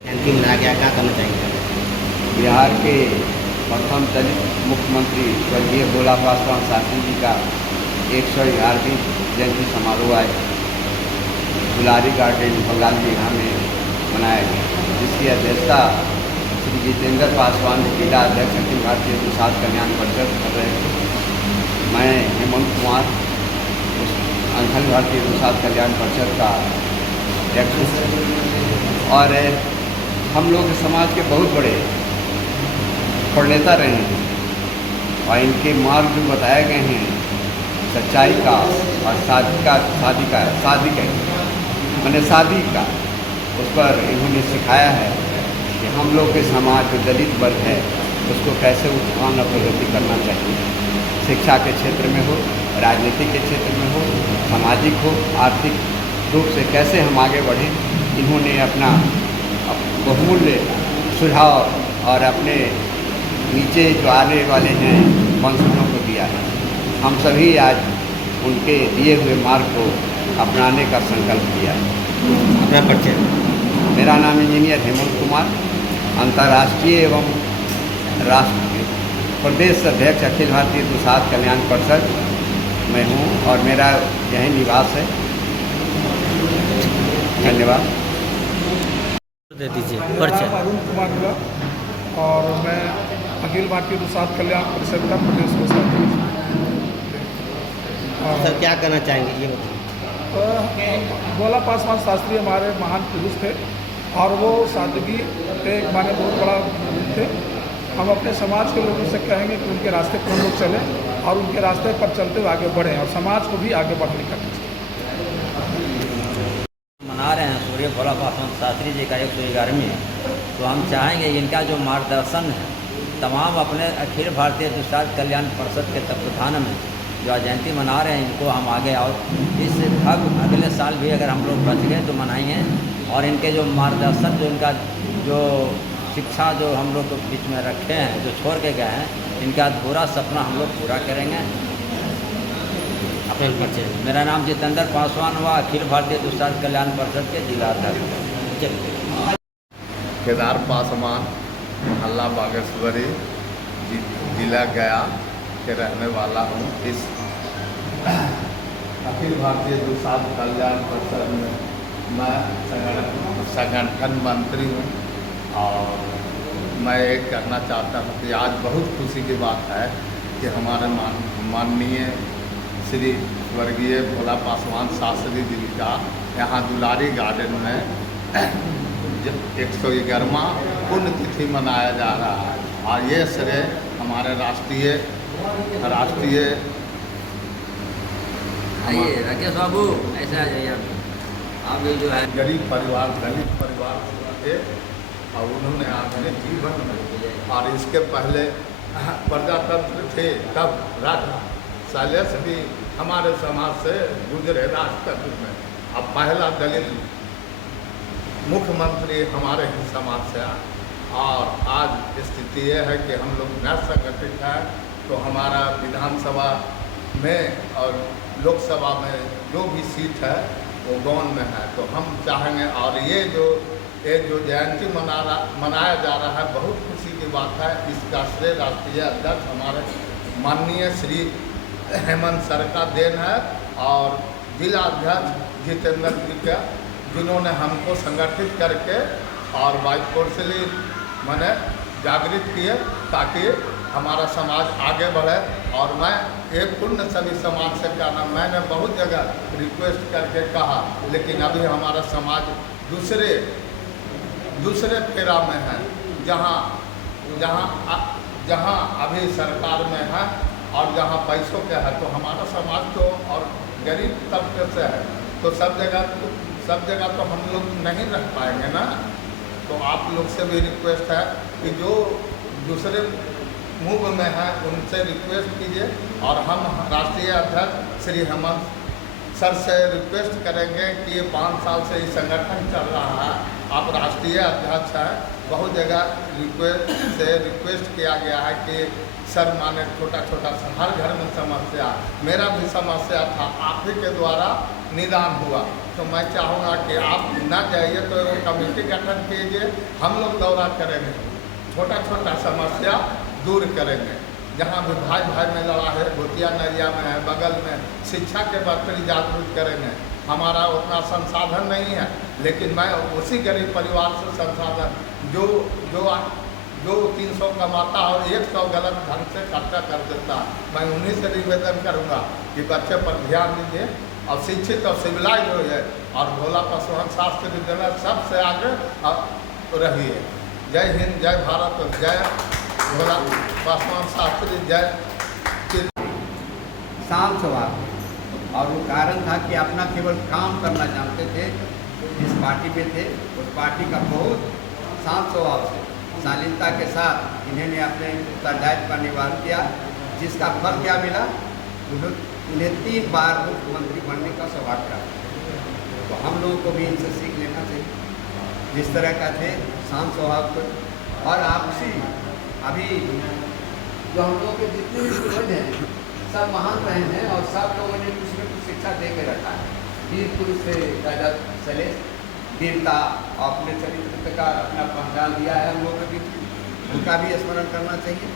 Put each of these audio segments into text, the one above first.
जयंती मना क्या करना चाहेंगे? बिहार के प्रथम दलित मुख्यमंत्री स्वर्गीय भोला पासवान शास्त्री जी का 111वीं जयंती समारोह आज दुलारी गार्डन बंगाल बिहार में मनाया गया, जिसकी अध्यक्षता श्री जितेंद्र पासवान जिला अध्यक्ष अखिल भारतीय दुसाध कल्याण परिषद कर रहे थे। मैं हेमंत कुमार अखिल भारतीय दुसाध कल्याण परिषद का अध्यक्ष और हम लोग समाज के बहुत बड़े प्रणेता रहे हैं और इनके मार्ग जो बताए गए हैं सच्चाई का और शादी का उस पर इन्होंने सिखाया है कि हम लोग के समाज जो दलित वर्ग है उसको कैसे उत्थान और प्रगति करना चाहिए। शिक्षा के क्षेत्र में हो, राजनीति के क्षेत्र में हो, सामाजिक हो, आर्थिक रूप से कैसे हम आगे बढ़ें, इन्होंने अपना बहुमूल्य सुझाव और अपने नीचे जो आने वाले हैं वंशजों को दिया है। हम सभी आज उनके दिए हुए मार्ग को अपनाने का संकल्प किया है। अपना परिचय? मेरा नाम इंजीनियर हेमंत कुमार, अंतर्राष्ट्रीय एवं राष्ट्रीय प्रदेश अध्यक्ष अखिल भारतीय दुसाध कल्याण परिषद में हूँ और मेरा यही निवास है। धन्यवाद। दे दीजिए मेरा परिचय। नाम अरुण कुमार हुआ और मैं अखिल भारतीय दुसाध कल्याण परिषद का प्रदेश कोषाध्यक्ष सर क्या करना चाहेंगे ये बताइए? भोला पासवान शास्त्री हमारे महान पुरुष थे और वो सादगी के एक माने बहुत बड़ा गुरु थे। हम अपने समाज के लोगों से कहेंगे कि उनके रास्ते पर हम लोग चलें और उनके रास्ते पर चलते हुए आगे बढ़ें और समाज को भी आगे बढ़ने का मना रहे हैं सूर्य भोला पासवान शास्त्री जी का 111वीं, तो हम चाहेंगे इनका जो मार्गदर्शन है तमाम अपने अखिल भारतीय दुसाध कल्याण परिषद के तत्वाधान में जो जयंती मना रहे हैं इनको हम आगे और इस अगले साल भी अगर हम लोग बच गए तो मनाएंगे और इनके जो मार्गदर्शन जो इनका जो शिक्षा जो हम लोग बीच में रखे हैं जो छोड़ के गए हैं इनका पूरा सपना हम लोग पूरा करेंगे। अपना परिचय? मेरा नाम जितेंद्र पासवान हुआ, अखिल भारतीय दुसाध कल्याण परिषद के जिला अध्यक्ष। केदार पासवान मोहल्ला बागेश्वरी जिला गया के रहने वाला हूँ। इस अखिल भारतीय दुसाध कल्याण परिषद में मैं संगठन मंत्री हूँ और मैं एक कहना चाहता हूँ कि आज बहुत खुशी की बात है कि हमारे माननीय श्री स्वर्गीय भोला पासवान शास्त्री जी का यहाँ दुलारी गार्डन में 111वां पुण्यतिथि मनाया जा रहा है और ये श्रेय हमारे राष्ट्रीय आइए राकेश बाबू ऐसे आ जाइए आप भी जो है गरीब परिवार दलित परिवार थे और उन्होंने अपने जीवन में और इसके पहले प्रजातंत्र थे तब राजा शैलेश भी हमारे समाज से गुजरे राजतंत्र में। अब पहला दलित मुख्यमंत्री हमारे ही समाज से आए और आज स्थिति ये है कि हम लोग न संगठित हैं तो हमारा विधानसभा में और लोकसभा में जो भी सीट है वो गौन में है। तो हम चाहेंगे और ये जो जयंती मनाया जा रहा है बहुत खुशी की बात है। इसका श्रेय राष्ट्रीय अध्यक्ष हमारे माननीय श्री हेमंत सर का देन है और जिला अध्यक्ष जितेंद्र जी का, जिन्होंने हमको संगठित करके और बाइकोर्सली मैंने जागृत किए ताकि हमारा समाज आगे बढ़े। और मैं एक पूर्ण सभी समाज से कहना, मैंने बहुत जगह रिक्वेस्ट करके कहा लेकिन अभी हमारा समाज दूसरे फेरा में है जहाँ अभी सरकार में है और जहाँ पैसों के है। तो हमारा समाज तो और गरीब तबके से है तो सब जगह तो हम लोग नहीं रह पाएंगे ना। तो आप लोग से भी रिक्वेस्ट है कि जो दूसरे मूव में है उनसे रिक्वेस्ट कीजिए और हम राष्ट्रीय अध्यक्ष श्री हेमंत सर से रिक्वेस्ट करेंगे कि ये 5 साल से ये संगठन चल रहा है, आप राष्ट्रीय अध्यक्ष हैं। बहुत जगह रिक्वेस्ट किया गया है कि सर माने छोटा छोटा हर घर में समस्या, मेरा भी समस्या था, आप ही के द्वारा निदान हुआ। तो मैं चाहूँगा कि आप न जाइए तो एक कमेटी गठन कीजिए, हम लोग दौरा करेंगे, छोटा छोटा समस्या दूर करेंगे। जहाँ भी भाई भाई में लड़ा है, भूतिया नदिया में है, बगल में, शिक्षा के प्रति जागरूक करेंगे। हमारा उतना संसाधन नहीं है, लेकिन मैं उसी गरीब परिवार से संसाधन जो जो जो 300 कमाता और 100 गलत ढंग से खर्चा कर देता, मैं उन्हीं से निवेदन करूँगा कि बच्चे पर ध्यान दीजिए और शिक्षित और सिविलाइज हो जाए और भोला पासवान शास्त्री विद्यालय सबसे आगे रहिए। जय हिंद, जय भारत और जय भोला पासवान शास्त्री, जय। शांत स्वभाव और वो कारण था कि अपना केवल काम करना जानते थे। जिस पार्टी में थे उस पार्टी का बहुत शांत स्वभाव से शालीनता के साथ इन्होंने अपने उत्तरदायित्व का निर्वहन किया, जिसका फल क्या मिला, उन्हें 3 बार मुख्यमंत्री बनने का सौभाग्य प्राप्त। तो हम लोगों को भी इनसे सीख लेना चाहिए, जिस तरह का थे शांत स्वभाव को। और आपसी अभी जो हम लोग के जितने भी पूर्वज हैं सब महान रहे हैं और सब लोगों ने कुछ न कुछ शिक्षा दे के रखा है। वीर पुरुष से राजा सलेश वीरता अपने चरित्र का अपना पहचान दिया है हम लोगों के बीच, उनका भी स्मरण करना चाहिए।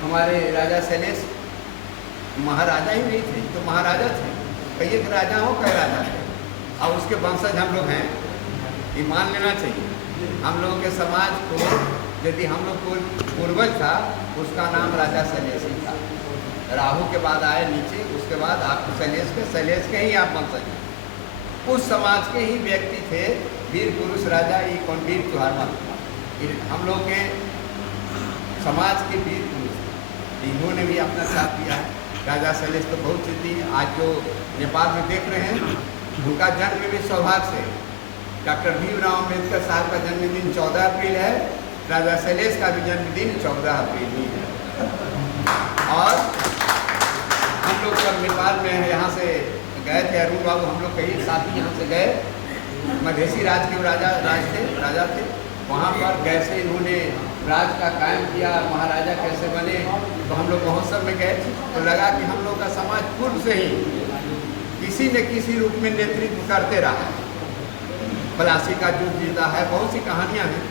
हमारे राजा सलेश महाराजा ही नहीं थे, तो महाराजा थे, कई एक राजाओं का राजा थे और उसके वंशज हम लोग हैं, ये मान लेना चाहिए। हम लोगों के समाज को यदि हम लोग को पूर्वज था उसका नाम राजा सलेश ही था। राहु के बाद आए नीचे, उसके बाद आप सलेश के ही आप वंशज हैं। उस समाज के ही व्यक्ति थे वीर पुरुष राजा। ये कौन? वीर त्योहार हम लोग के समाज के वीर पुरुष, इन्होंने भी अपना साथ दिया है। राजा सलेश तो बहुत सिद्धि, आज जो नेपाल में देख रहे हैं उनका जन्म भी सौभाग्य से डॉक्टर भीमराव अम्बेडकर साहब का जन्मदिन 14 अप्रैल है, राजा सलेश का भी जन्मदिन 14 अप्रैल ही है। और हम लोग जब नेपाल में यहाँ से गए थे, अरुण बाबू हम लोग कई साथी यहाँ से गए, मधेसी राज के राजा थे, वहाँ पर कैसे इन्होंने राज का कायम किया, महाराजा कैसे बने, तो हम लोग महोत्सव में गए तो लगा कि हम लोग का समाज पूर्व से ही किसी न किसी रूप में नेतृत्व करते रहा है। पलासी का युद्ध जीता है, बहुत सी कहानियाँ हैं,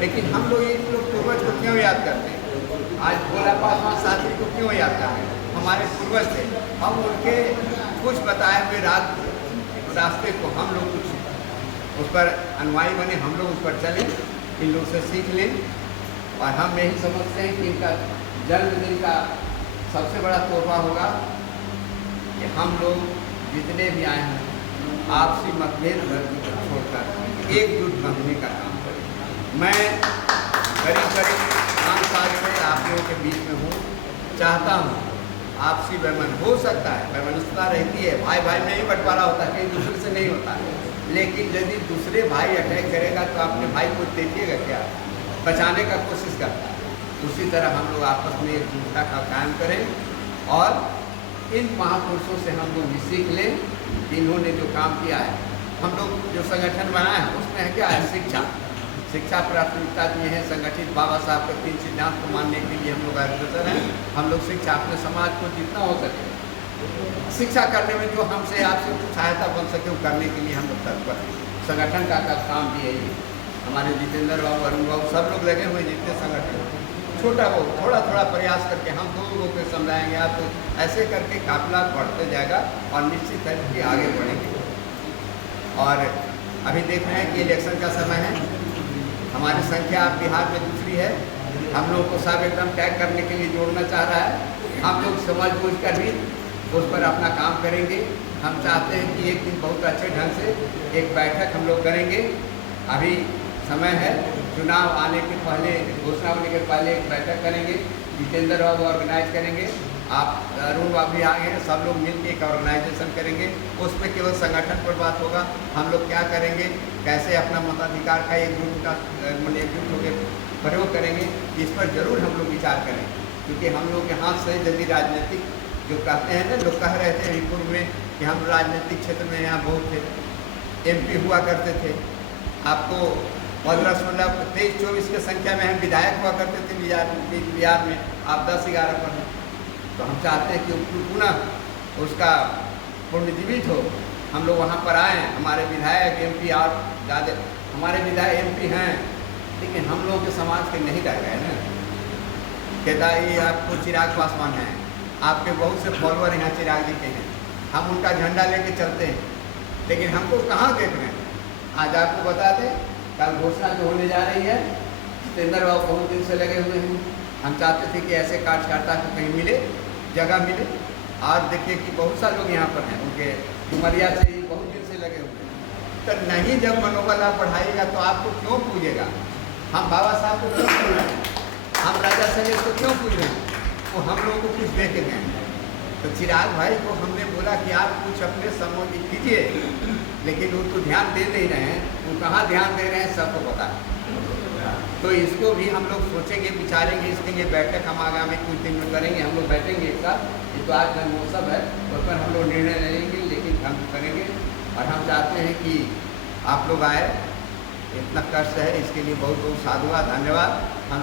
लेकिन हम लोग एक लोग पूर्वज को क्यों याद करते हैं? आज भोला पासवान शास्त्री को क्यों याद करते हैं? हमारे पूर्वज थे, हम उनके कुछ बताए हुए रास्ते को हम लोग कुछ उस पर अनुयायी बने, हम लोग उस पर चलें, इन लोग से सीख लें। और हम यही समझते हैं कि इनका जन्मदिन का सबसे बड़ा तोहफा होगा कि हम लोग जितने भी आए हैं आपसी मतभेद छोड़कर एकजुट बनने का काम करें। मैं करीब 5 साल से आप लोगों के बीच में हूँ, चाहता हूँ आपसी वैमन हो सकता है, वैमनस्यता रहती है, भाई भाई में ही बंटवारा होता है, कहीं दूसरे से नहीं होता है। लेकिन यदि दूसरे भाई अटैक करेगा तो अपने भाई को देखिएगा क्या, बचाने का कोशिश करता है। उसी तरह हम लोग आपस में एकजुटता का कायम करें और इन महापुरुषों से हम लोग भी सीख लें कि इन्होंने जो काम किया है। हम लोग जो संगठन बनाए हैं उसमें है क्या है, शिक्षा प्राथमिकता दिए हैं। संगठित बाबा साहब के 3 सिद्धांत को मानने के लिए हम लोग अग्रसर हैं। हम लोग शिक्षा अपने समाज को जितना हो सके शिक्षा करने में जो हमसे आपसे कुछ सहायता बन सके वो करने के लिए हम लोग तत्पर हैं। संगठन का काम भी है ये, हमारे जितेंद्र बाबू, अरुण बाबू सब लोग लगे हुए जितने संगठन, छोटा वो थोड़ा प्रयास करके हम 2 लोगों को समझाएंगे आप, तो ऐसे करके काफिला बढ़ते जाएगा और निश्चित है कि आगे बढ़ेंगे। और अभी देख रहे हैं कि इलेक्शन का समय है, हमारी संख्या बिहार में दूसरी है, हम लोग को सब एकदम टैग करने के लिए जोड़ना चाह रहा है। हम लोग समझ बूझ कर भी उस पर अपना काम करेंगे। हम चाहते हैं कि एक दिन बहुत अच्छे ढंग से एक बैठक हम लोग करेंगे। अभी समय है, चुनाव आने के पहले, घोषणा होने के पहले एक बैठक करेंगे, जितेंद्र बाबू ऑर्गेनाइज करेंगे, आप अरुण बाबू भी आगे हैं, सब लोग मिलकर एक ऑर्गेनाइजेशन करेंगे। उसमें केवल संगठन पर बात होगा, हम लोग क्या करेंगे, कैसे अपना मताधिकार का एकजुट होकर प्रयोग करेंगे, इस पर जरूर हम लोग विचार करें। क्योंकि हम लोग के हाथ से यदि राजनीतिक जो कहते हैं ना, लोग कह रहे थे पूर्व में कि हम राजनीतिक क्षेत्र में यहाँ बहुत थे, MP हुआ करते थे, आपको 15, 16, 23, 24 की संख्या में हम विधायक हुआ करते थे बिहार में, आप 10, 11 पर। तो हम चाहते हैं कि पुनः उसका पुनर्जीवित हो हम लोग वहाँ पर आए, हमारे विधायक MP और ज़्यादा हमारे विधायक MP हैं, लेकिन हम लोगों के समाज के नहीं रह गए ना। कहता ये आपको चिराग पासवान है, आपके बहुत से फॉलोअर यहाँ चिराग जी के हैं, हम उनका झंडा लेके चलते हैं, लेकिन हमको कहाँ देख रहे हैं। आज आपको बता दें, कल घोषणा जो होने जा रही है, जितेंद्र बाबू बहुत दिन से लगे हुए हैं। हम चाहते थे कि ऐसे कार्यकर्ता को कहीं मिले, जगह मिले। आज देखिए कि बहुत सारे लोग यहाँ पर हैं, उनके उमरिया से ही बहुत दिन से लगे हुए हैं। तो नहीं जब मनोबल आप बढ़ाइएगा तो आपको क्यों पूजेगा। हम बाबा साहब को क्यों पूछ रहे हैं, हम राजा सैलेश को क्यों पूछ रहे हैं, वो हम लोगों को कुछ दे के गए। तो चिराग भाई को हमने बोला कि आप कुछ अपने संबोधित कीजिए, लेकिन वो तो ध्यान दे नहीं रहे हैं। वो कहाँ ध्यान दे रहे हैं सबको पता है। तो इसको भी हम लोग सोचेंगे, विचारेंगे, इसके लिए बैठक हम आगामी कुछ दिन में करेंगे। हम लोग बैठेंगे एक साथ, ये तो आज महोत्सव है, उस पर हम लोग निर्णय लेंगे, लेकिन हम करेंगे। और हम चाहते हैं कि आप लोग आए, इतना कष्ट है, इसके लिए बहुत बहुत साधुवाद, धन्यवाद। हम